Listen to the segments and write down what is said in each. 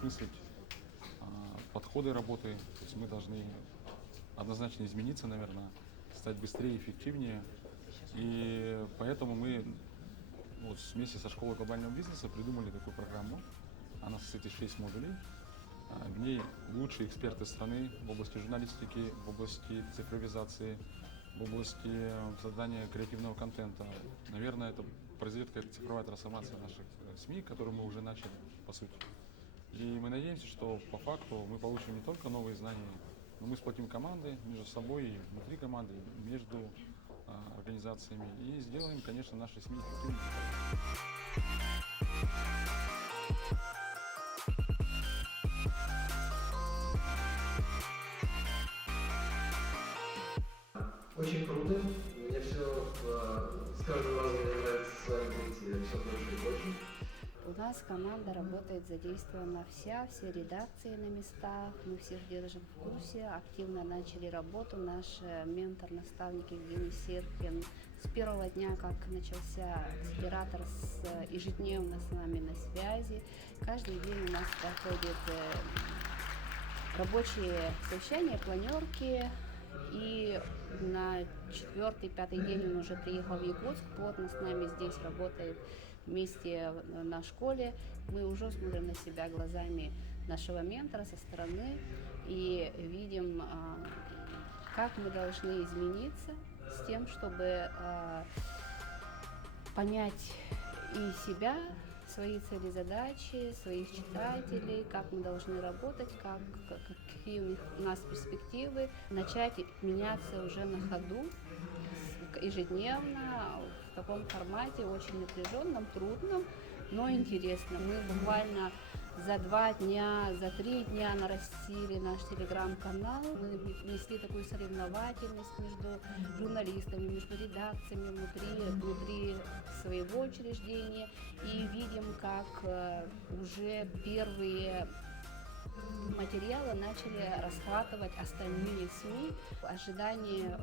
переосмыслить подходы работы. То есть мы должны однозначно измениться, наверное, стать быстрее, эффективнее. И поэтому мы вот вместе со школой глобального бизнеса придумали такую программу. Она состоит из 6 модулей. В ней лучшие эксперты страны в области журналистики, в области цифровизации, в области создания креативного контента. Наверное, это произойдет как цифровая трансформация наших СМИ, которую мы уже начали, по сути. И мы надеемся, что по факту мы получим не только новые знания, но мы сплотим команды между собой, и внутри команды, и между организациями, и сделаем, конечно, наши СМИ эффективными. Очень круто. Мне все с каждым разом мне нравится с вами быть все больше и больше. У нас команда работает задействована все редакции на местах, мы всех держим в курсе, активно начали работу. Наш ментор-наставник Евгений Серпин с первого дня, как начался акселератор, ежедневно с нами на связи. Каждый день у нас проходят рабочие совещания, планерки. И на 4-5 день он уже приехал в Якутск, плотно с нами здесь работает вместе на школе. Мы уже смотрим на себя глазами нашего ментора со стороны и видим, как мы должны измениться с тем, чтобы понять и себя, свои цели, задачи, своих читателей, как мы должны работать, какие у нас перспективы, начать меняться уже на ходу, ежедневно, в таком формате, очень напряженном, трудном, но интересном. Мы буквально за 2 дня, за 3 дня нарастили наш телеграм-канал. Мы внесли такую соревновательность между журналистами, между редакциями внутри своего учреждения. И видим, как уже первые материалы начали расхватывать остальные СМИ. Ожидания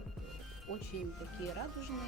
очень такие радужные.